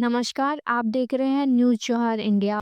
नमस्कार, आप देख रहे हैं न्यूज़ जौहर इंडिया।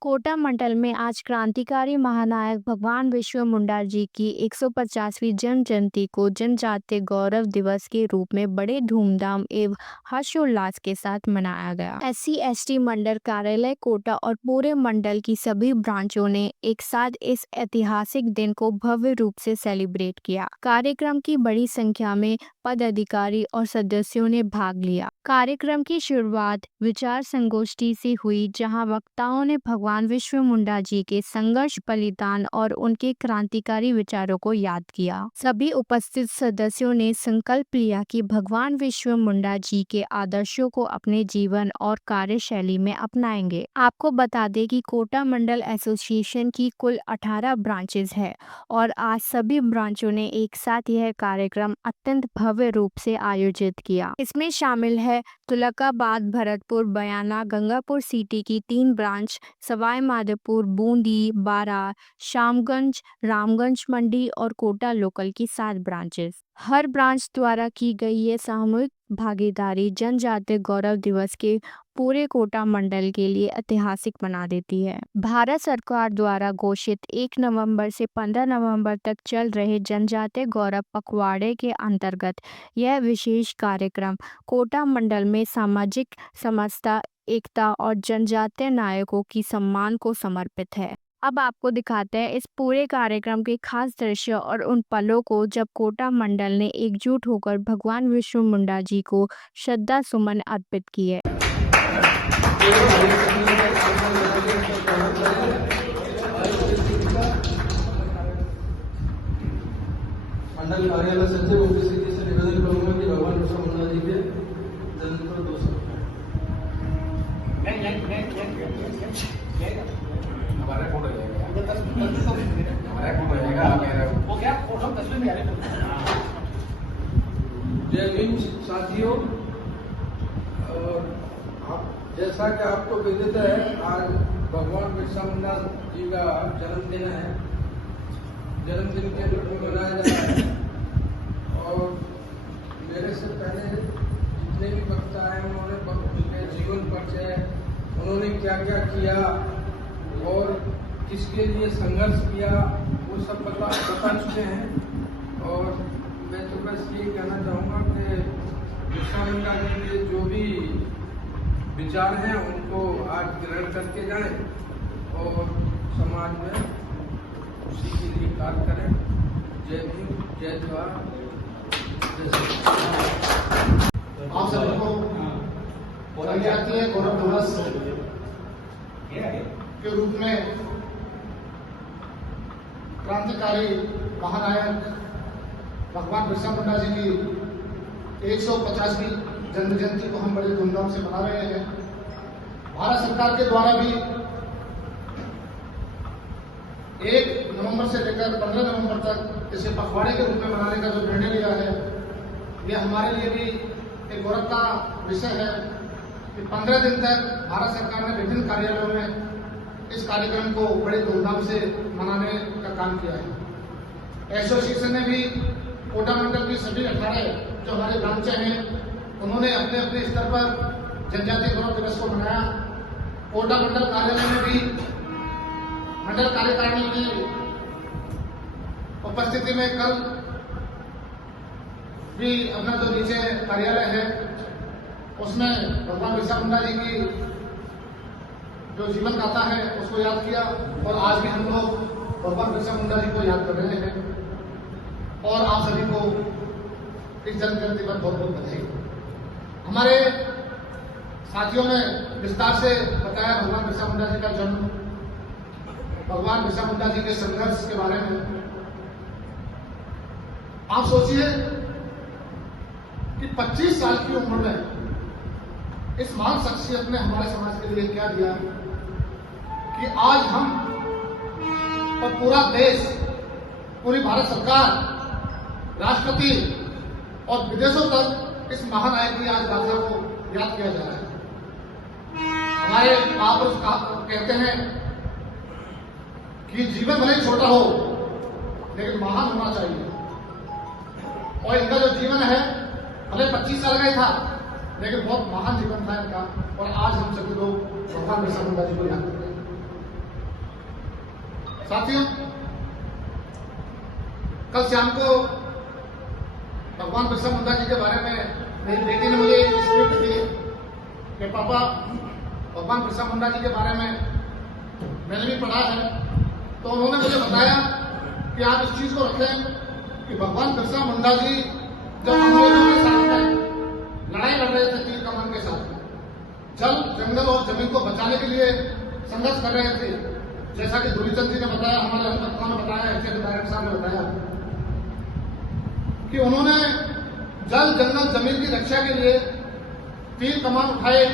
कोटा मंडल में आज क्रांतिकारी महानायक भगवान बिरसा मुंडा जी की 150वीं जन्म जयंती को जनजातीय गौरव दिवस के रूप में बड़े धूमधाम एवं हर्षोल्लास के साथ मनाया गया। SC/ST मंडल कार्यालय कोटा और पूरे मंडल की सभी ब्रांचों ने एक साथ इस ऐतिहासिक दिन को भव्य रूप से सेलिब्रेट किया। कार्यक्रम की बड़ी संख्या में पदाधिकारी और सदस्यों ने भाग लिया। कार्यक्रम की शुरुआत विचार संगोष्ठी से हुई, जहां वक्ताओं ने भगवान बिरसा मुंडा जी के संघर्ष, बलिदान और उनके क्रांतिकारी विचारों को याद किया। सभी उपस्थित सदस्यों ने संकल्प लिया कि भगवान बिरसा मुंडा जी के आदर्शों को अपने जीवन और कार्यशैली में अपनाएंगे। आपको बता दें कि कोटा मंडल एसोसिएशन की कुल 18 ब्रांचेज है और आज सभी ब्रांचों ने एक साथ यह कार्यक्रम अत्यंत भव्य रूप से आयोजित किया। इसमें शामिल है तुलकाबाद, भरतपुर, बयाना, गंगापुर सिटी की 3 ब्रांच, सवाई माधोपुर, बूंदी, बारा, शामगंज, रामगंज मंडी और कोटा लोकल की 7 ब्रांचेस। हर ब्रांच द्वारा की गई ये सामूहिक भागीदारी जनजातीय गौरव दिवस के पूरे कोटा मंडल के लिए ऐतिहासिक बना देती है। भारत सरकार द्वारा घोषित 1 नवंबर से 15 नवंबर तक चल रहे जनजातीय गौरव पखवाड़े के अंतर्गत यह विशेष कार्यक्रम कोटा मंडल में सामाजिक समरसता, एकता और जनजातीय नायकों की सम्मान को समर्पित है। अब आपको दिखाते हैं इस पूरे कार्यक्रम के खास दृश्य और उन पलों को जब कोटा मंडल ने एकजुट होकर भगवान बिरसा मुंडा जी को श्रद्धा सुमन अर्पित किए। मंडल कार्यालय सचिव ओपीसी से निवेदन करूंगा कि भगवान बिरसा मुंडा जी के जन्म पर 200 हमारा फोटो जय भीम साथियों, और जैसा कि आपको विदित है, आज भगवान बिरसा मुंडा जी का जन्मदिन है। जन्मदिन के रूप में मनाया जा रहा है और मेरे से पहले जितने भी वक्ता हैं उन्होंने उनके जीवन परिचय, उन्होंने क्या क्या किया और किसके लिए संघर्ष किया, वो सब बता चुके हैं। और मैं तो बस ये कहना चाहूँगा कि बिरसा मुंडा जी के जो भी विचार हैं उनको आज ग्रहण करके जाएं और समाज में उसी के लिए कार्य करें। जय भीम, जय जवाहर, आप सभी को जनजातीय गौरव दिवस के रूप में क्रांतिकारी महानायक भगवान बिरसा मुंडा जी की 150वीं जन्म जयंती को हम बड़े धूमधाम से मना रहे हैं। भारत सरकार के द्वारा भी 1 नवंबर से लेकर 15 नवंबर तक इसे पखवाड़े के रूप में मनाने का जो निर्णय लिया है, यह हमारे लिए भी एक गौरव का विषय है कि 15 दिन तक भारत सरकार ने विभिन्न कार्यालयों में इस कार्यक्रम को बड़े धूमधाम से मनाने का काम किया है। एसोसिएशन ने भी कोटा मंडल की सभी 18 जो हमारे ब्रांचें हैं, उन्होंने अपने अपने स्तर पर जनजातीय गौरव दिवस को मनाया। कोटा मंडल कार्यालय में भी मंडल कार्यकारिणी की उपस्थिति में कल भी अपना जो नीचे कार्यालय है उसमें भगवान बिरसा मुंडा जी की जो जीवन गाथा है उसको याद किया और आज भी हम लोग भगवान बिरसा मुंडा जी को याद कर रहे हैं। और आप सभी को इस जन्म जयंती पर बहुत बहुत बधाई। हमारे साथियों ने विस्तार से बताया भगवान बिरसा मुंडा जी का जन्म, भगवान बिरसा मुंडा जी के संघर्ष के बारे में। आप सोचिए कि 25 साल की उम्र में इस महान शख्सियत ने हमारे समाज के लिए क्या दिया कि आज हम और पूरा देश, पूरी भारत सरकार, राष्ट्रपति और विदेशों तक इस महानायक की आज गाथा को याद किया जा रहा है। हमारे महापुरुष कहते हैं कि जीवन भले ही छोटा हो लेकिन महान होना चाहिए। और इनका जो जीवन है भले 25 साल का ही था लेकिन बहुत महान जीवन था इनका। और आज हम सभी लोग भगवान बिरसा मुंडा जी को याद करते हैं। साथियों, कल शाम को भगवान बिरसा मुंडा जी के बारे में मेरी बेटी ने मुझे एक स्क्रिप्ट दी कि पापा, भगवान बिरसा मुंडा जी के बारे में मैंने भी पढ़ा है। तो उन्होंने मुझे बताया कि आप इस चीज को रखें कि भगवान बिरसा मुंडा जी जब अंग्रेजों के साथ में लड़ाई लड़ रहे थे तीर कमान के साथ, जल, जंगल और जमीन को बचाने के लिए संघर्ष कर रहे थे, जैसा कि धूलीचंद जी ने बताया, हमारे अहमद ने बताया, एचएफ डायरेक्टर साहब ने बताया कि उन्होंने जल, जंगल, जमीन की रक्षा के लिए तीर कमान उठाए।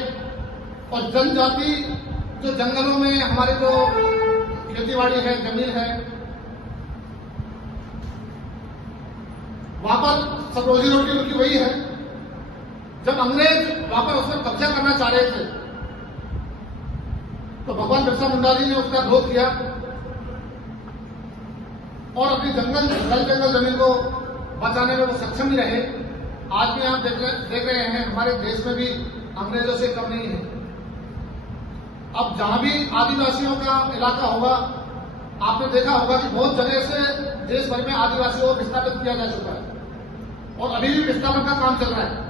और जनजाति जो जंगलों में हमारे जो खेतीबाड़ी है, जमीन है, वहां पर सब रोजी रोटी उनकी वही है। जब अंग्रेज वहां पर उसमें कब्जा करना चाह रहे थे तो भगवान बिरसा मुंडा जी ने उसका विरोध किया और अपनी जंगल, जल, जंगल, जमीन को बचाने में वो सक्षम ही रहे। आज भी आप देख रहे हैं हमारे देश में भी अंग्रेजों से कम नहीं है। अब जहां भी आदिवासियों का इलाका होगा, आपने देखा होगा कि बहुत जगह से देश भर में आदिवासियों को विस्थापित किया जा चुका है और अभी भी विस्थापन का काम चल रहा है।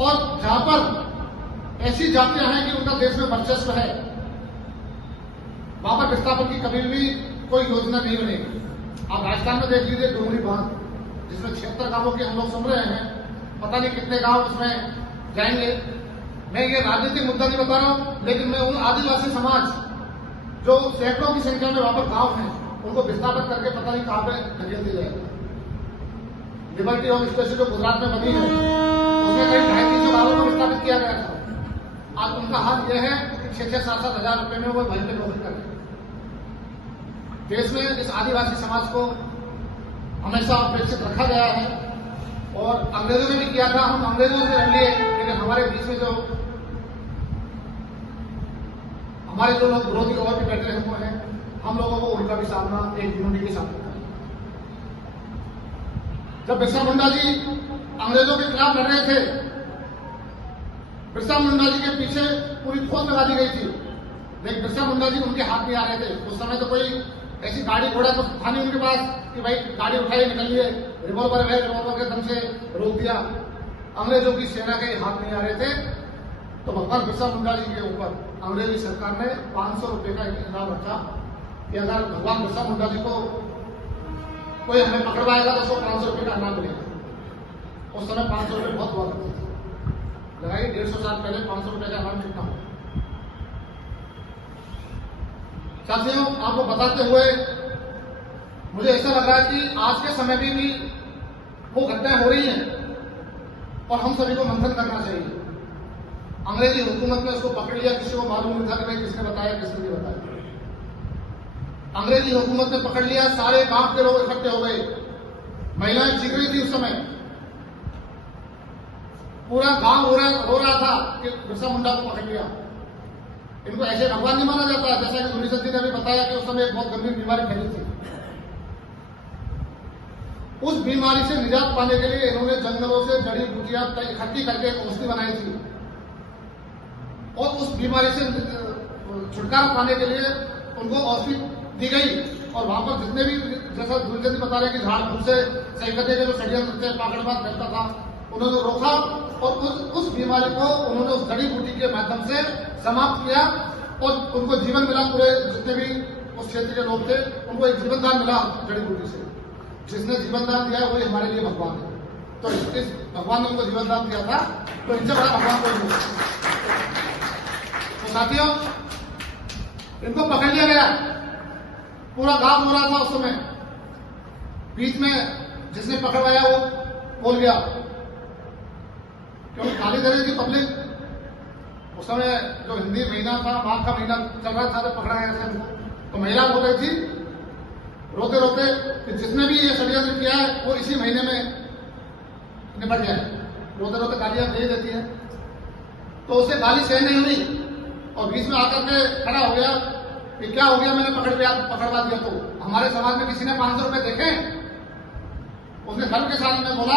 और जहां पर ऐसी जातियां हैं कि उनका देश में वर्चस्व है, वहां पर विस्थापन की कभी भी कोई योजना नहीं बनेगी। आप राजस्थान में देख लीजिए डोंगरी बांध, जिसमें 76 गांवों के हम लोग सुन रहे हैं, पता नहीं कितने गांव उसमें जाएंगे। मैं ये राजनीतिक मुद्दा नहीं बता रहा हूं, लेकिन मैं उन आदिवासी समाज जो सैकड़ों की संख्या में वहां पर गांव हैं, उनको विस्थापित करके पता नहीं कहां पे धकेल दी जाएगी। लिबर्टी होम स्टेशन जो गुजरात में बनी है, उसमें करीब 250 गांवों को विस्थापित किया गया था। आज उनका हाल यह है कि 6-6, 7-7 हजार रुपए में वो वहीं पर नौकरी कर रहे हैं। देश में इस आदिवासी समाज को हमेशा अपेक्षित रखा गया है और अंग्रेजों ने भी किया था। हम अंग्रेजों से लड़ लिए, लेकिन हमारे बीच में जो हमारे जो लोग विरोधी और भी बैठे हुए हैं, हम लोगों को उनका भी सामना एक यूनिटी के साथ करना है। जब बिरसा मुंडा जी अंग्रेजों के खिलाफ लड़ रहे थे, बिरसा मुंडा जी के पीछे पूरी फौज लगा दी गई थी, लेकिन बिरसा मुंडा जी उनके हाथ नहीं आ रहे थे। उस समय तो कोई ऐसी गाड़ी घोड़ा तो था नहीं उनके पास कि भाई गाड़ी उठाइए निकलिए, रिवॉल्वर है, रिवॉल्वर के दम से रोक दिया। अंग्रेजों की सेना के हाथ नहीं आ रहे थे, तो भगवान बिरसा मुंडा जी के ऊपर अंग्रेजी सरकार ने 500 रुपए का एक इनाम रखा कि अगर भगवान बिरसा मुंडा जी को कोई हमें पकड़वाएगा तो उसको 500 रुपए का इनाम मिलेगा। उस समय 500 रुपए बहुत हुआ करते थे। लगाइए 150 साल पहले 500 रुपए का इनाम कितना हो। साथियों, आपको बताते हुए मुझे ऐसा लग रहा है कि आज के समय में भी वो घटनाएं हो रही हैं और हम सभी को मंथन करना चाहिए। अंग्रेजी हुकूमत ने उसको पकड़ लिया, किसी को मालूम नहीं था कि भाई किसने बताया, किसने नहीं बताया। अंग्रेजी हुकूमत ने पकड़ लिया, सारे गांव के लोग इकट्ठे हो गए, महिलाएं चीख रही थी। उस समय पूरा गांव रो रहा था कि बिरसा मुंडा को पकड़ लिया। इनको ऐसे भगवान नहीं माना जाता, जैसा कि धूलीचंद जी ने भी बताया कि उस समय एक बहुत गंभीर बीमारी फैली थी। उस बीमारी से निजात पाने के लिए इन्होंने जंगलों से जड़ी बूटियां इकट्ठी करके एक औषधि बनाई थी और उस बीमारी से छुटकारा पाने के लिए उनको औषधि दी गई। और वहां पर जितने भी, जैसा धूलीचंद जी बता रहे कि झाड़ फूक से सैकड़े के जो षड्यंत्र थे, पागड़बाज फैलता था, उन्होंने रोका और उस बीमारी को उन्होंने उस जड़ी बूटी के माध्यम से समाप्त किया और उनको जीवन मिला। पूरे जितने भी उस क्षेत्र के लोग थे उनको एक जीवन दान मिला जड़ी बूटी से। जिसने जीवन दान दिया वही हमारे लिए भगवान है। तो इस भगवान ने उनको जीवन दान दिया था, तो इनसे बड़ा भगवान कोई नहीं। तो साथियों, इनको पकड़ लिया गया, पूरा गांव हो रहा था उस समय। बीच में जिसने पकड़वाया वो बोल गया, क्योंकि गाली दे रही थी पब्लिक। उस समय जो हिंदी महीना था, माघ का महीना चल रहा था, तो पकड़ा गया था इनको। तो महिला बोल रही थी रोते रोते कि जिसने भी ये षड्यंत्र किया है वो इसी महीने में निपट जाए। रोते रोते गालियां दे देती है, तो उसे गाली सहन नहीं हुई और बीच में आकर के खड़ा हो गया कि क्या हो गया, मैंने पकड़वा दिया तो हमारे समाज में किसी ने 500 रुपए देखे? उसने धर्म के साथ में बोला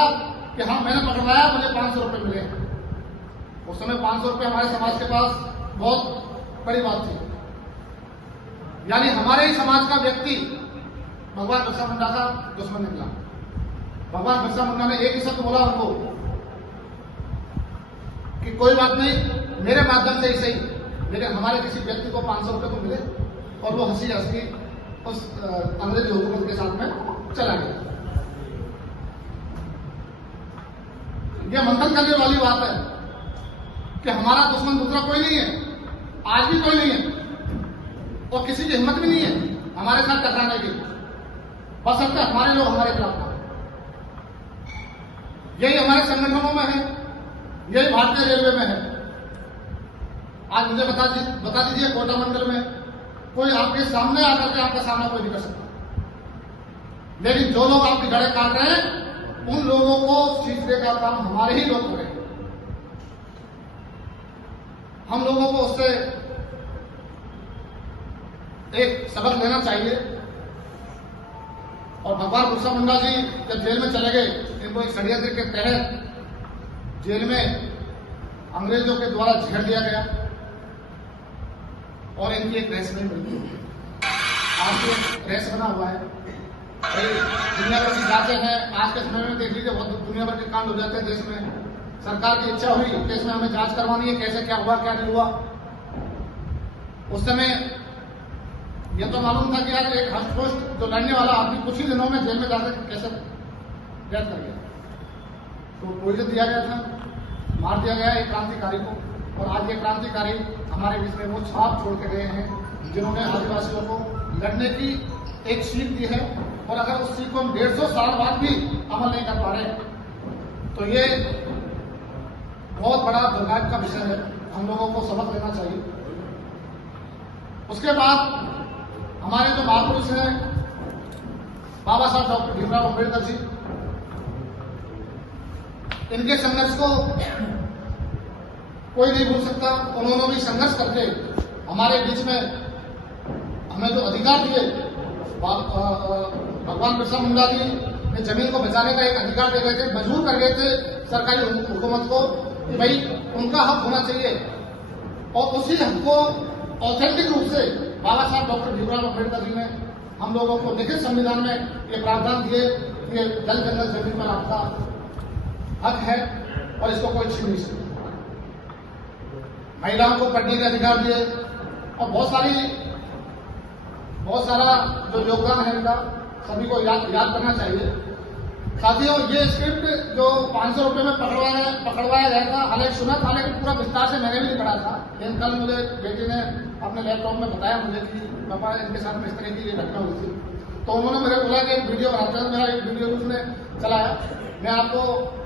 कि हाँ मैंने पकड़वाया, मुझे 500 रुपए मिले। उस समय 500 रुपए हमारे समाज के पास बहुत बड़ी बात थी। यानी हमारे ही समाज का व्यक्ति भगवान बिरसा मुंडा का दुश्मन निकला। भगवान बिरसा मुंडा ने एक ही शब्द बोला उनको कि कोई बात नहीं, मेरे माध्यम से ही सही, लेकिन हमारे किसी व्यक्ति को 500 रुपए तो मिले। और वो हंसी हंसी उस अंग्रेज हुकूमत के साथ में चला गया। यह मंथन करने वाली बात है कि हमारा दुश्मन दूसरा कोई नहीं है, आज भी कोई नहीं है और किसी की हिम्मत भी नहीं है हमारे साथ टकराने की। बस सकते हमारे लोग हमारे खिलाफ हैं। यही हमारे संगठनों में है, यही भारतीय रेलवे में है। आज मुझे बता दीजिए कोटा मंडल में कोई आपके सामने आकर के आपका सामना कोई नहीं कर सकता, लेकिन जो लोग आपकी जड़ें काट रहे हैं उन लोगों को सीखने का काम हमारे ही लोग करें। हम लोगों को उससे एक सबक लेना चाहिए। और भगवान बिरसा मुंडा जी जब जेल में चले गए, इनको एक षड्यंत्र के तहत जेल में अंग्रेजों के द्वारा झेड़ दिया गया और इनकी एक रेस नहीं बनी। आज एक रेस बना हुआ है, दुनिया भर की जांचें हैं। आज के समय में देख लीजिए बहुत दुनिया भर के कांड हो जाते हैं देश में। सरकार की इच्छा हुई कि इसमें हमें जांच करवानी है, कैसे क्या हुआ क्या नहीं हुआ। उस समय यह तो मालूम था कि यार एक हष्टपुष्ट जो लड़ने वाला आदमी कुछ ही दिनों में जेल में जाकर कैसे डेथ कर गया। तो पॉइजन दिया गया था, मार दिया गया एक क्रांतिकारी को। और आज ये क्रांतिकारी हमारे बीच में वो छाप छोड़ के गए हैं जिन्होंने आदिवासियों को लड़ने की एक सीख दी है। और अगर उस सीख को हम 150 साल बाद भी अमल नहीं कर पा रहे तो ये बहुत बड़ा दुर्भाग्य का विषय है। हम लोगों को सबक लेना चाहिए। उसके बाद हमारे जो महापुरुष हैं बाबा साहब डॉक्टर भीमराव अम्बेडकर जी, इनके संघर्ष को कोई नहीं भूल सकता। उन्होंने भी संघर्ष करके हमारे बीच में हमें जो अधिकार दिए, भगवान बिरसा मुंडा जी ने जमीन को बचाने का एक अधिकार दे गए थे, मजबूर कर गए थे सरकारी हुकूमत को कि भाई उनका हक होना चाहिए। और उसी हक को ऑथेंटिक रूप से बाबा साहब डॉक्टर भीमराव अम्बेडकर जी ने हम लोगों को लिखित संविधान में ये प्रावधान दिए कि जल जंगल जमीन पर आपका हक है और इसको कोई छीन नहीं सकता। महिलाओं को पढ़ने का अधिकार दिए और बहुत सारा जो योगदान है इनका सभी को याद करना चाहिए। साथियों, ये स्क्रिप्ट जो 500 रुपए में पकड़वाया गया था, हालांकि सुना था लेकिन पूरा विस्तार से मैंने भी नहीं पढ़ा था। लेकिन कल मुझे बेटी ने अपने लैपटॉप में बताया मुझे कि पापा इनके साथ में इस तरह की ये घटना हुई थी। तो उन्होंने मुझे बोला कि एक वीडियो बनाते हैं। मेरा एक वीडियो उसने चलाया। मैं आपको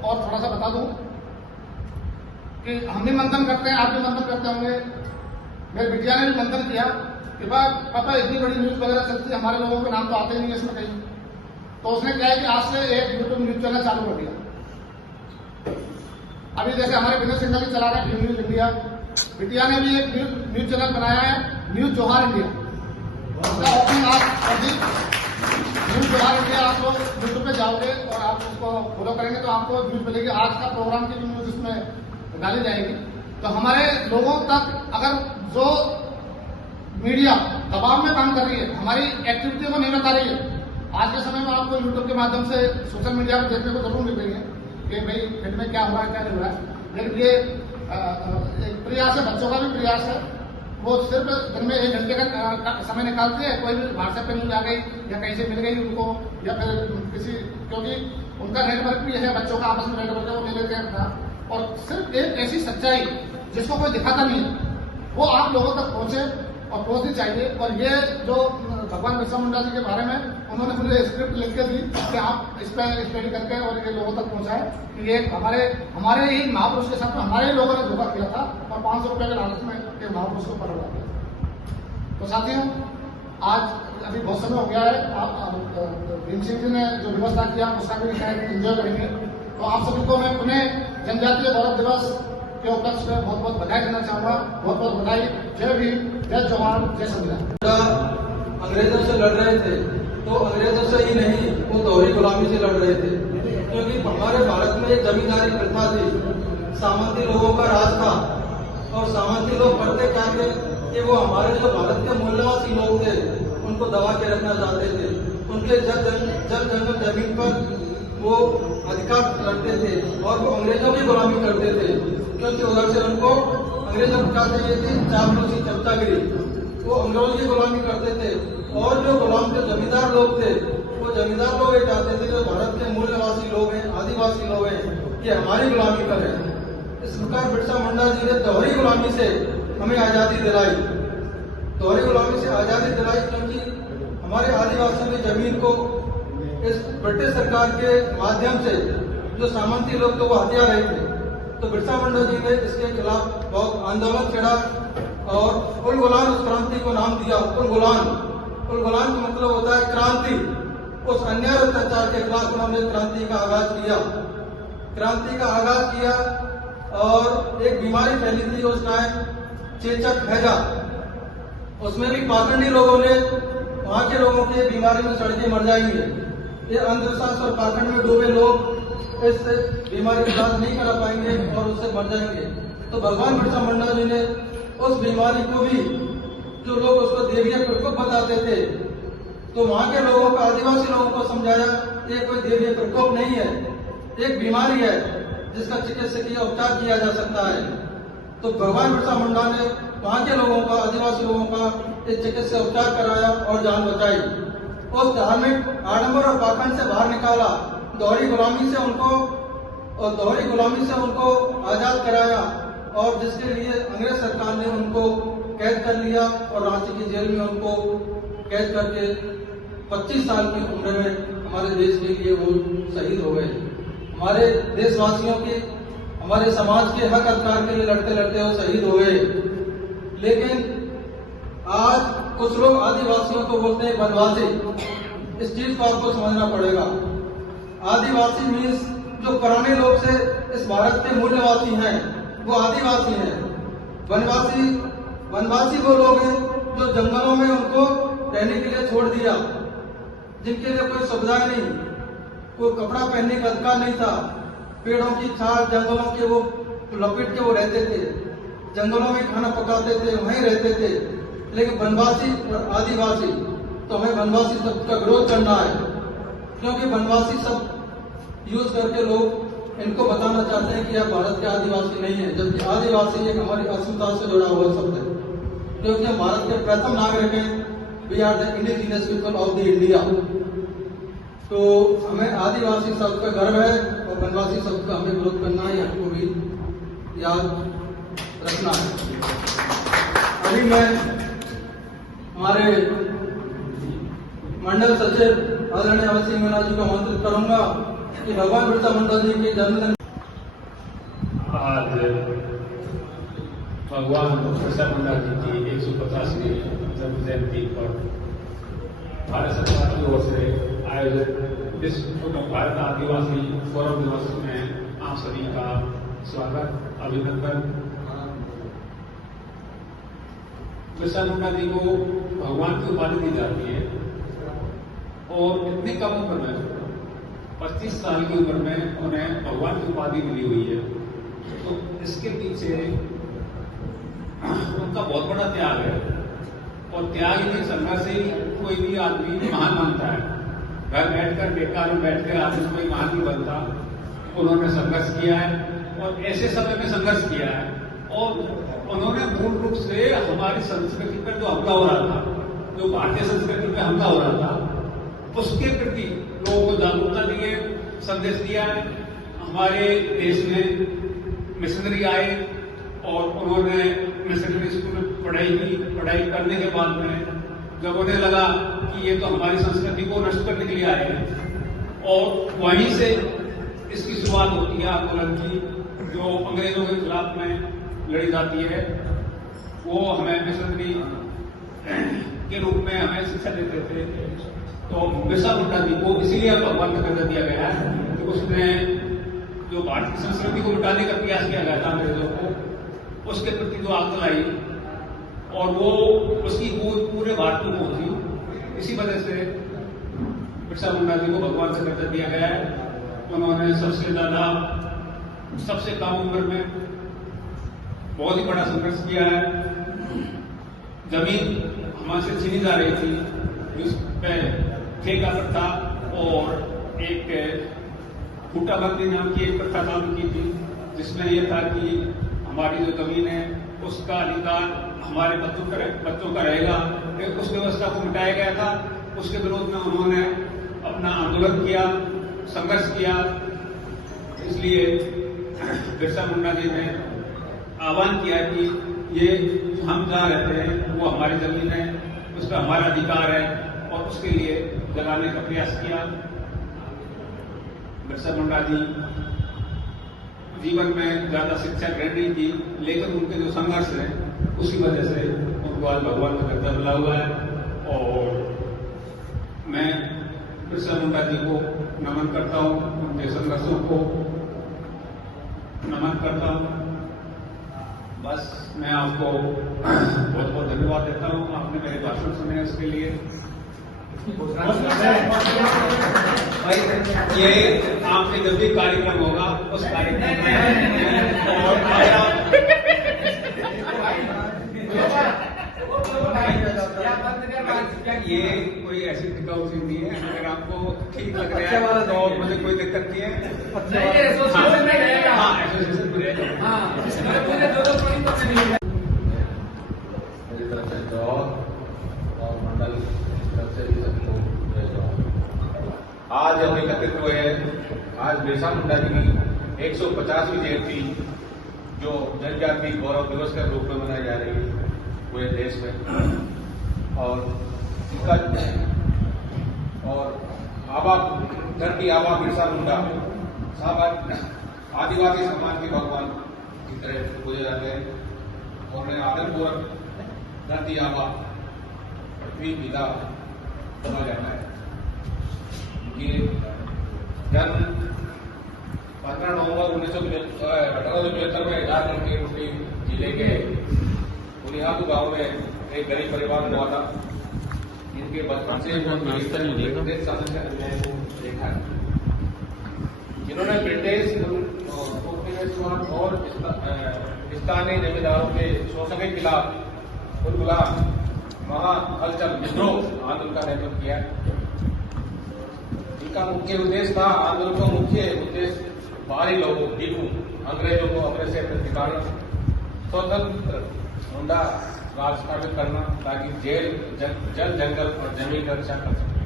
और थोड़ा सा बता दूं कि हम भी मंथन करते हैं, आप भी मंथन करते होंगे। मेरी बिटिया ने भी मंथन किया कि पापा इतनी बड़ी न्यूज वगैरह चलती है, हमारे लोगों के नाम तो आते ही नहीं है इसमें कहीं। तो उसने क्या है कि आज से एक यूट्यूब न्यूज चैनल चालू कर दिया। अभी जैसे हमारे विनय सिंह जी चला रहे हैं न्यूज इंडिया, बिटिया ने भी एक न्यूज चैनल बनाया है, न्यूज जोहार इंडिया। उसका ओपनिंग आप न्यूज जोहार इंडिया आप लोग यूट्यूब पे जाओगे और आप उसको फॉलो करेंगे तो आपको न्यूज मिलेगी। आज का प्रोग्राम की न्यूज उसमें डाली जाएगी। तो हमारे लोगों तक अगर जो मीडिया दबाव में काम कर रही है, हमारी एक्टिविटी को नहीं बता रही है, आज के समय में आपको यूट्यूब के माध्यम से सोशल मीडिया पर देखने को जरूर मिल रही है कि भाई फिल्म में क्या हो रहा है क्या नहीं हो रहा है। लेकिन ये एक प्रयास है, बच्चों का भी प्रयास है। वो सिर्फ दिन में 1 घंटे का समय निकालते हैं, कोई भी व्हाट्सएप पे न्यूज आ गई या कहीं से मिल गई उनको, या फिर किसी, क्योंकि उनका नेटवर्क भी है, बच्चों का आपस में नेटवर्क है, वो ले लेते हैं। और सिर्फ एक ऐसी सच्चाई जिसको कोई दिखाता नहीं है वो आप लोगों तक पहुंचे और पहुंचनी चाहिए। और ये जो भगवान बिरसा मुंडा जी के बारे में उन्होंने मुझे स्क्रिप्ट लिख के दी कि आप इस पर स्टडी करके और ये लोगों तक पहुंचाए कि ये हमारे ही महापुरुष के साथ में हमारे ही लोगों ने धोखा किया था और 500 रुपए के लालच में एक महापुरुष को पकड़ा दिया। तो साथियों, आज अभी बहुत समय हो गया है। भीम सिंह जी ने जो व्यवस्था किया उसका भी शायद एंजॉय करेंगे। तो आप सभी को मैं पुनः जनजातीय गौरव दिवस के उपलक्ष्य में बहुत बहुत बधाई देना चाहूंगा। बहुत बहुत बधाई। जय भीम। जय जवान जय संविधान। अंग्रेजों से लड़ रहे थे तो अंग्रेजों से ही नहीं, वो दोहरी गुलामी से लड़ रहे थे, क्योंकि हमारे भारत में एक जमींदारी प्रथा थी, सामंती लोगों का राज था और सामंती लोग करते क्या थे कि वो हमारे जो भारत के मूल्यवासी लोग थे उनको दबा के रखना चाहते थे, उनके जल जंगल जमीन पर वो अधिकार रखते थे और वो अंग्रेजों की गुलामी करते थे, क्योंकि उधर से उनको अंग्रेजों को क्या चाहिए थी, चापलूसी चमचागिरी, वो अंग्रेजों की गुलामी करते थे। और जो गुलाम के जमींदार लोग थे वो जमींदार लोग ये चाहते थे जो भारत के मूल्यवासी लोग हैं, आदिवासी लोग हैं, ये हमारी गुलामी करें। इस प्रकार बिरसा मुंडा जी ने दोहरी गुलामी से हमें आजादी दिलाई, दोहरी गुलामी से आजादी दिलाई, क्योंकि हमारे आदिवासियों की जमीन को इस ब्रिटिश सरकार के माध्यम से जो सामंती लोग तो वो हत्या रहे थे, तो बिरसा मुंडा जी ने इसके खिलाफ बहुत आंदोलन छेड़ा और उल गुलान उस क्रांति को नाम दिया। उल गुलान का मतलब होता है क्रांति। उस अन्याय अत्याचार के खिलाफ उन्होंने क्रांति का आगाज किया और एक बीमारी फैली थी उस टाइम, चेचक हैजा। उसमें भी पाखंडी लोगों ने वहां के लोगों की बीमारी में सड़ के मर जाएंगे, ये अंधविश्वास और पाखंड में डूबे लोग इस बीमारी का इलाज नहीं करा पाएंगे और उससे मर जाएंगे। तो भगवान बिरसा मुंडा जी ने उस बीमारी को भी, जो लोग उसको देवीय प्रकोप बताते थे, तो वहां के लोगों को, आदिवासी लोगों को समझाया ये कोई देवीय प्रकोप नहीं है, एक बीमारी है जिसका चिकित्सकीय उपचार किया जा सकता है। तो भगवान बिरसा मुंडा ने वहां के लोगों का, आदिवासी लोगों का इस चिकित्सा उपचार कराया और जान बचाई। उस धार्मिक आडंबर और पाखंड से बाहर निकाला, दोहरी गुलामी से उनको आजाद कराया और जिसके लिए अंग्रेज सरकार ने उनको कैद कर लिया और रांची की जेल में उनको कैद करके 25 साल की उम्र में हमारे देश के लिए वो शहीद हो गए। हमारे देशवासियों के, हमारे समाज के हक अधिकार के लिए लड़ते लड़ते वो शहीद हो गए। लेकिन आज कुछ लोग आदिवासियों को बोलते हैं वनवासी, इस चीज को आपको समझना पड़ेगा। आदिवासी मीन्स जो पुराने लोग से इस भारत के मूल्यवासी हैं वो आदिवासी हैं। वनवासी वो लोग हैं जो जंगलों में उनको रहने के लिए छोड़ दिया, जिनके लिए कोई सुविधा नहीं, कोई कपड़ा पहनने का अधिकार नहीं था, पेड़ों की छाल जंगलों के वो लपेट के वो रहते थे, जंगलों में खाना पकाते थे, वहीं रहते थे। लेकिन वनवासी और आदिवासी, तो हमें वनवासी शब्द का विरोध करना है, क्योंकि वनवासी शब्द यूज करके लोग इनको बताना चाहते हैं कि आप भारत के आदिवासी नहीं है, जबकि आदिवासी एक हमारी अस्मिता से जुड़ा हुआ शब्द है, क्योंकि हम भारत के प्रथम नागरिक हैं। We are the indigenous people of the India. तो हमें आदिवासी शब्द का गर्व है और वनवासी शब्द का हमें विरोध करना है, हमको भी याद रखना है। अभी मैं हमारे मंडल सचिव आदरणीय अवध सिंह मीणा जी को आमंत्रित करूंगा कि भगवान बिरसा मुंडा जी के जन्मदिन आज भगवान बिरसा मुंडा जी की 150वीं जन्म जयंती पर भारत सरकार की ओर से आयोजित विश्व भारत आदिवासी गौरव दिवस में आप सभी का स्वागत, अभिनंदन। बिरसा मुंडा जी को भगवान की उपाधि दी जाती है और इतनी कम उम्र में, 25 साल की उम्र में उन्हें भगवान की उपाधि मिली हुई है। तो इसके पीछे उनका बहुत बड़ा त्याग है और त्याग ही संघर्ष से कोई भी आदमी महान बनता है। घर बैठकर बेकार में बैठकर आदमी कोई महान नहीं बनता। उन्होंने संघर्ष किया है और ऐसे समय में संघर्ष किया है और उन्होंने मूल रूप से हमारी संस्कृति पर जो हमला हो रहा था, जो भारतीय संस्कृति पर हमला हो रहा था, उसके प्रति लोगों को जागरूकता दिए, संदेश दिया है। हमारे देश में मिशनरी आए और उन्होंने मिशनरी स्कूल में पढ़ाई की। पढ़ाई करने के बाद में जब उन्हें लगा कि ये तो हमारी संस्कृति को नष्ट करने के लिए आए हैं, और वहीं से इसकी शुरुआत होती है आंदोलन की, जो अंग्रेजों के खिलाफ में लड़ी जाती है। वो हमें मिशनरी के रूप में हमें शिक्षा देते थे। तो बिरसा मुंडा जी को इसीलिए भगवान का दर्जा दिया गया है कि उसने जो भारतीय संस्कृति को मिटाने का प्रयास किया गया था अंग्रेजों को, उसके प्रति जो आग जलाई और वो उसकी पूरे भारत में पहुंची। इसी वजह से बिरसा मुंडा जी को भगवान से दर्जा दिया गया है। उन्होंने सबसे ज्यादा, सबसे कम उम्र में बहुत ही बड़ा संघर्ष किया है। जमीन हमसे छीनी जा रही थी, उस पर ठेका प्रथा और एक फूटाबंदी नाम की एक प्रथा काम की थी, जिसमें यह था कि हमारी जो जमीन है उसका अधिकार हमारे बच्चों का रहेगा। उस व्यवस्था को मिटाया गया था। उसके विरोध में उन्होंने अपना आंदोलन किया, संघर्ष किया। इसलिए बिरसा मुंडा जी ने आह्वान किया कि ये हम जहाँ रहते हैं वो हमारी जमीन है, उस पर हमारा अधिकार है, और उसके लिए जगाने का प्रयास किया। बिरसा मुंडा जी जीवन में ज्यादा शिक्षा ग्रहण नहीं की, लेकिन उनके जो संघर्ष है उसी वजह से उनको आज भगवान का दर्जा मिला हुआ है। और मैं बिरसा मुंडा जी को नमन करता हूँ, उनके संघर्षों को नमन करता हूँ। बस मैं आपको बहुत बहुत धन्यवाद देता हूँ, आपने मेरे भाषण सुने उसके लिए। ये आपके जब भी कार्यक्रम होगा उस कार्यक्रम में और ये कोई ऐसी टिकाऊ चीज नहीं है। अगर आपको ठीक लग रहा है तो मुझे कोई दिक्कत नहीं है। एसोसिएशन में रहेगा। हाँ, एसोसिएशन में रहेगा। हाँ, मेरी तरफ से और मंडल तरफ से भी सबको आज हम एकत्रित हुए हैं। आज बिरसा मुंडा जी की 150वीं जयंती जो जनजाति गौरव दिवस के रूप में मनाई जा रही है पूरे देश में, और इसका आबा धरती आबा बिरसा मुंडा आदिवासी समाज के भगवान की तरह पूजे जाते हैं। और उन्हें आदरपूर्वक धरती आबा पृथ्वी पिता कहा जाता है। ये जन्म 15 नवंबर 1875 में झारखंड के कुटी जिले के पुनिहातू गांव में एक गरीब परिवार में हुआ था। इनके बचपन से ब्रिटिश शासन के अन्याय को देखा है। जिन्होंने ब्रिटिश उपनिवेशवाद और स्थानीय जमींदारों के शोषण के खिलाफ महाहलचल विद्रोह आंदोलन का नेतृत्व किया। इनका मुख्य उद्देश्य था, आंदोलन का मुख्य उद्देश्य बाहरी लोगों टीकू अंग्रेजों को अपने से प्रतिकारक स्वतंत्र मुंडा राज स्थापित करना, ताकि जल जंगल और जमीन की रक्षा कर सके।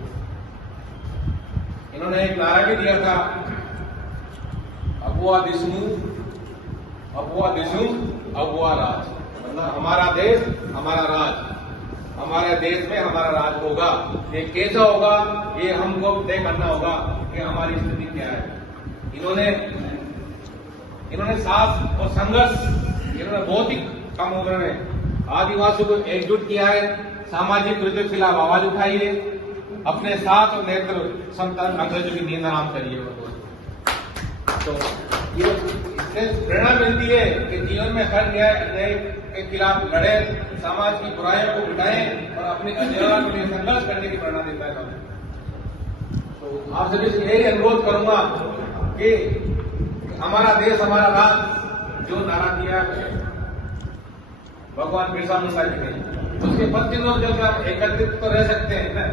इन्होंने एक नारा भी दिया था, अबुआ दिशमू अबुआ राज, मतलब हमारा देश हमारा राज, हमारे देश में हमारा राज होगा। ये कैसा होगा ये हमको तय करना होगा कि हमारी स्थिति क्या है। इन्होंने साहस और संघर्ष, इन्होंने बहुत ही कम उम्र में आदिवासियों को एकजुट किया है, सामाजिक विरोध के खिलाफ आवाज उठाई है, अपने साथ और नेतृत्व संतान अंग्रेजों की नींद आराम करिए। तो ये इससे प्रेरणा मिलती है कि जीवन में हर न्याय के खिलाफ लड़े, समाज की बुराइयों को मिटाएं और अपने अधिकारों के लिए संघर्ष करने की प्रेरणा देता है। तो आप सभी से यही अनुरोध करूंगा कि हमारा देश हमारा राज जो नारा दिया भगवान बिरसा मुंडा जी ने, उसके 25 जब आप एकत्रित तो रह सकते हैं ना।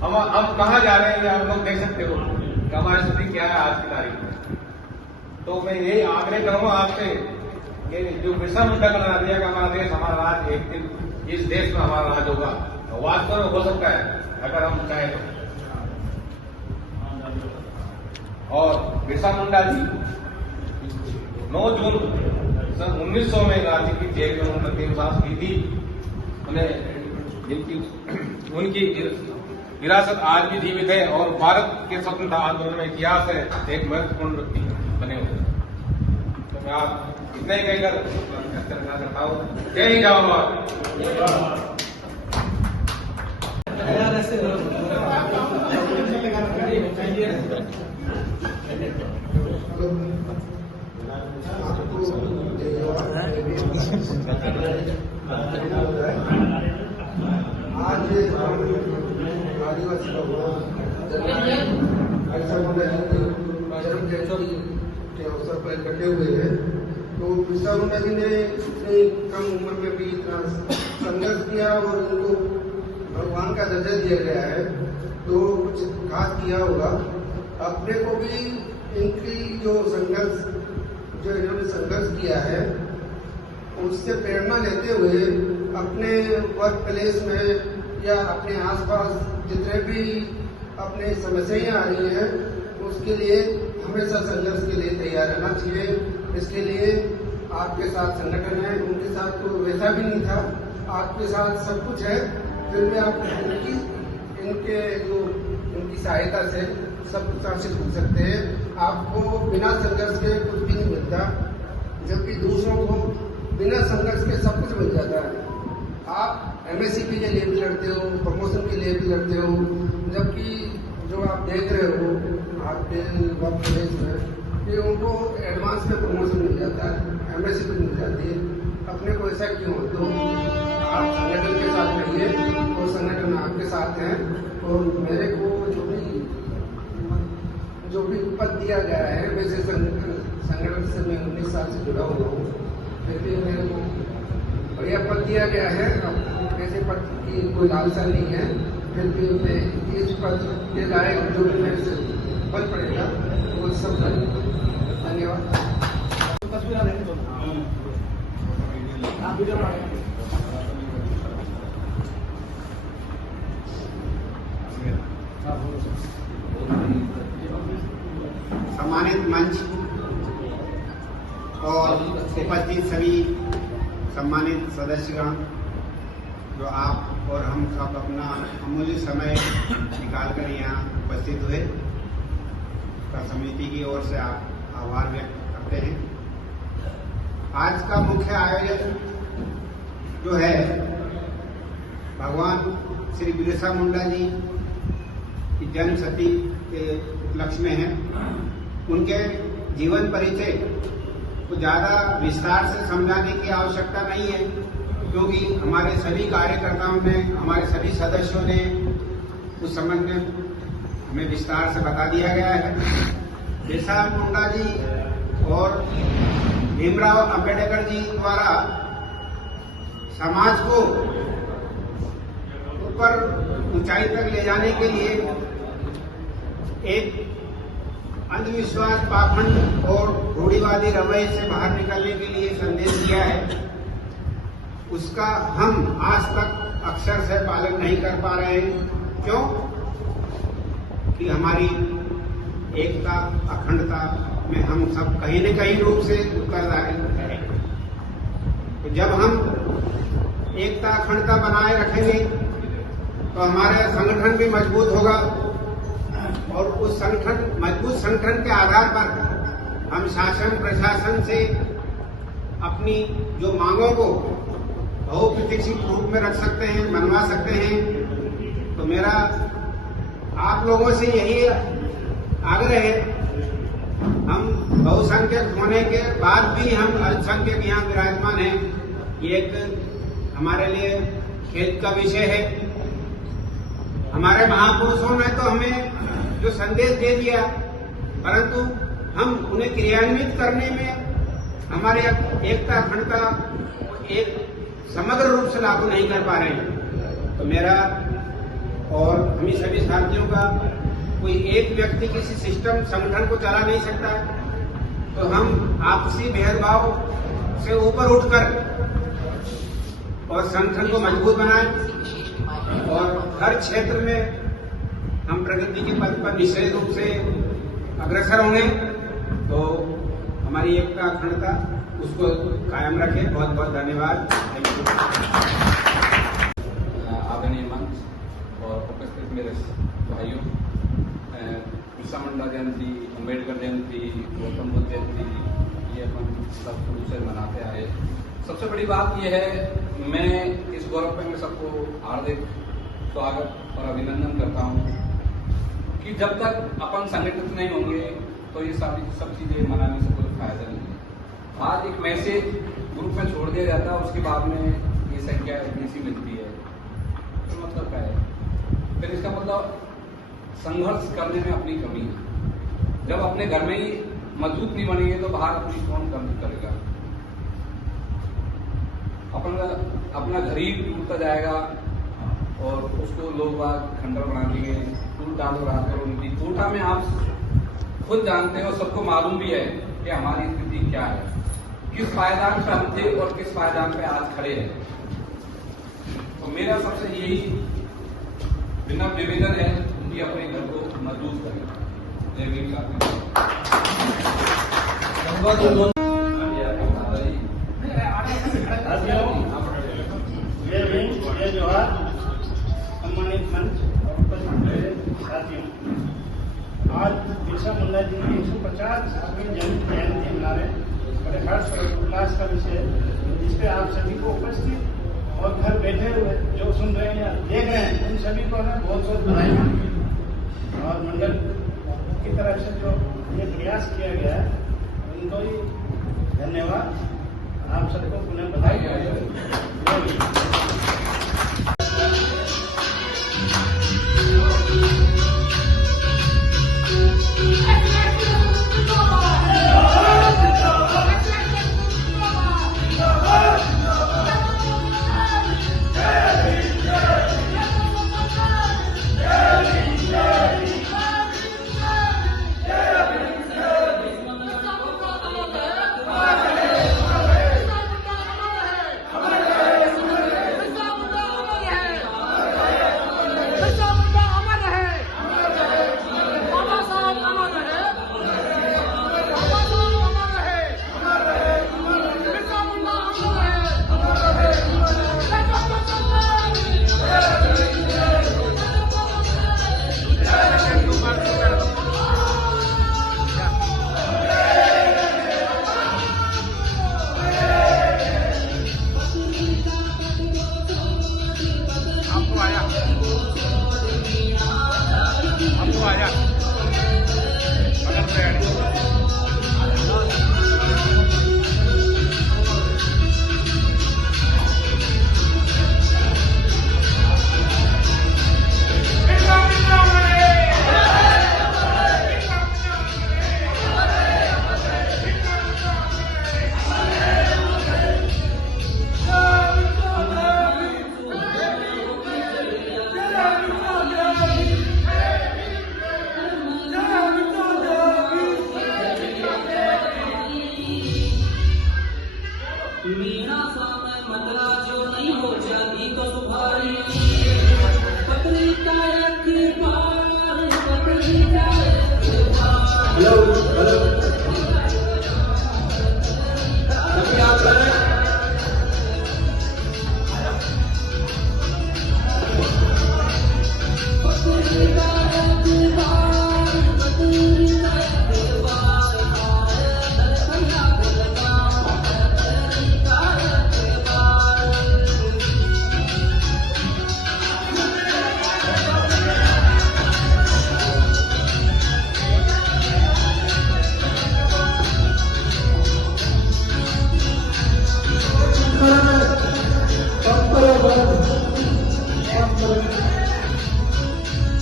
हम कहाँ जा रहे हैं ये आप लोग देख सकते हो कि हमारी स्थिति क्या है आज की तारीख में। तो मैं यही आग्रह करूंगा आपसे कि जो बिरसा मुंडा का नारा दिया कि हमारा देश हमारा राज, एक दिन इस देश में हमारा राज होगा, तो वास्तव में हो सकता है अगर हम चाहें तो। और बिरसा मुंडा जी 9 जून सन 1900 में रांची की जेल में उन्होंने 3 साल की थी। उनकी विरासत आज भी जीवित है और भारत के स्वतंत्रता आंदोलन में इतिहास है, एक महत्वपूर्ण व्यक्ति बने हुए। तो मैं आप इतना ही कहकर करना चाहता हूँ। जय जवाहर। आपको आज आदिवासी बिरसा मुंडा जी की जन्म जयंती के अवसर पर इकट्ठे हुए हैं। तो बिरसा मुंडा जी ने इतनी कम उम्र में भी इतना संघर्ष किया और इनको भगवान का दर्जा दिया गया है, तो कुछ खास किया होगा। अपने को भी इनकी जो इन्होंने संघर्ष किया है उससे प्रेरणा लेते हुए अपने वर्क प्लेस में या अपने आसपास जितने भी अपने समस्याएं आ रही हैं उसके लिए हमेशा संघर्ष के लिए तैयार रहना चाहिए। इसके लिए आपके साथ संगठन है, उनके साथ तो वैसा भी नहीं था, आपके साथ सब कुछ है, फिर भी आप उनकी सहायता से सब कुछ हासिल कर सकते हैं। आपको बिना संघर्ष के कुछ भी नहीं मिलता, जबकि दूसरों को बिना संघर्ष के सब कुछ मिल जाता है। आप MSCP के लिए भी लड़ते हो, प्रमोशन के लिए भी लड़ते हो, जबकि जो आप देख रहे हो आपके वर्क प्लेस में कि उनको एडवांस में प्रमोशन मिल जाता है, MSCP मिल जाती है। अपने को ऐसा क्यों हो? तो आप संगठन के साथ रहिए और संगठन आपके साथ है। और मेरे को जो भी पद दिया गया है, वैसे संगठन से मैं 19 साल से जुड़ा हुआ हूँ, फिर भी मेरे को बढ़िया पद दिया गया है। अब ऐसे पद की कोई लालसा नहीं है, फिर भी मैं इस पद के लायक जो भी मेरे से बल पड़ेगा वो सब करेंगे। धन्यवाद। सम्मानित मंच और उपस्थित सभी सम्मानित सदस्यगण, जो आप और हम सब अपना अमूल्य समय निकालकर यहाँ उपस्थित हुए, का समिति की ओर से आप आभार व्यक्त करते हैं। आज का मुख्य आयोजन जो है भगवान श्री बिरसा मुंडा जी की जन्म शती के उपलक्ष्य में है। उनके जीवन परिचय को ज्यादा विस्तार से समझाने की आवश्यकता नहीं है, क्योंकि हमारे सभी कार्यकर्ताओं ने, हमारे सभी सदस्यों ने उस संबंध में हमें विस्तार से बता दिया गया है। बिरसा मुंडा जी और भीमराव अंबेडकर जी द्वारा समाज को ऊपर ऊंचाई तक ले जाने के लिए एक अंधविश्वास, पाखंड और रूढ़िवादी रवैये से बाहर निकलने के लिए संदेश दिया है। उसका हम आज तक अक्षर से पालन नहीं कर पा रहे हैं। क्यों? कि हमारी एकता, अखंडता में हम सब कहीं न कहीं रूप से उत्तरदायी हैं। तो जब हम एकता, अखंडता बनाए रखेंगे तो हमारा संगठन भी मजबूत होगा, और उस मजबूत संगठन के आधार पर हम शासन प्रशासन से अपनी जो मांगों को बहुप्रतीक्षित रूप में रख सकते हैं, मनवा सकते हैं। तो मेरा आप लोगों से यही आग्रह है, हम बहुसंख्यक होने के बाद भी हम अल्पसंख्यक यहाँ विराजमान हैं, ये एक हमारे लिए खेद का विषय है। हमारे महापुरुषों ने तो हमें जो संदेश दे दिया, परंतु हम उन्हें क्रियान्वित करने में हमारे एकता, अखंडता एक समग्र रूप से लागू नहीं कर पा रहे हैं। तो मेरा और हम सभी साथियों का, कोई एक व्यक्ति किसी सिस्टम, संगठन को चला नहीं सकता है। तो हम आपसी भेदभाव से ऊपर उठकर और संगठन को मजबूत बनाएं और हर क्षेत्र में हम प्रगति के पथ पर निश्चित रूप से अग्रसर होंगे। तो हमारी एकता, अखंडता उसको कायम रखें। बहुत बहुत धन्यवाद। आदरणीय मंच और उपस्थित मेरे भाइयों, बिरसा मुंडा जयंती, अम्बेडकर जयंती, गौतम बुद्ध जयंती, ये अपन सब शुरू से मनाते आए। सबसे बड़ी बात यह है, मैं इस गौरव पे मैं सबको हार्दिक स्वागत और अभिनंदन करता हूँ कि जब तक अपन संगठित नहीं होंगे तो ये सब चीजें मनाने से कोई फायदा नहीं है। आज एक मैसेज ग्रुप में छोड़ दिया जाता है, उसके बाद में ये संख्या इतनी सी मिलती है, तो मतलब क्या है? फिर इसका मतलब संघर्ष करने में अपनी कमी है। जब अपने घर में ही मजबूत नहीं बनेंगे तो बाहर अपनी कौन करेगा? अपना घर ही टूटता जाएगा और उसको लोग खंडर बना देंगे, टूट डाल रात करो उनकी टूटा में। आप खुद जानते हो, सबको मालूम भी है कि हमारी स्थिति क्या है, किस पायदान पे हम थे और किस पायदान पे आज खड़े हैं। तो मेरा सबसे यही विनम्र निवेदन है कि अपने घर को मजबूत करें। जय भीम जय जोहार। सम्मानित मंच और साथियों, आज बिरसा मुंडा जी की 150वीं जयंती मना रहे, बड़े हर्ष और उल्लास का विषय है, जिस पे आप सभी को उपस्थित और घर बैठे हुए जो सुन रहे हैं या देख रहे हैं, उन सभी को मैं बहुत बहुत बधाई और मंडल की तरफ से जो ये प्रयास किया गया है उनको ही धन्यवाद। आप सबको पुनः बधाई।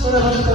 Gracias.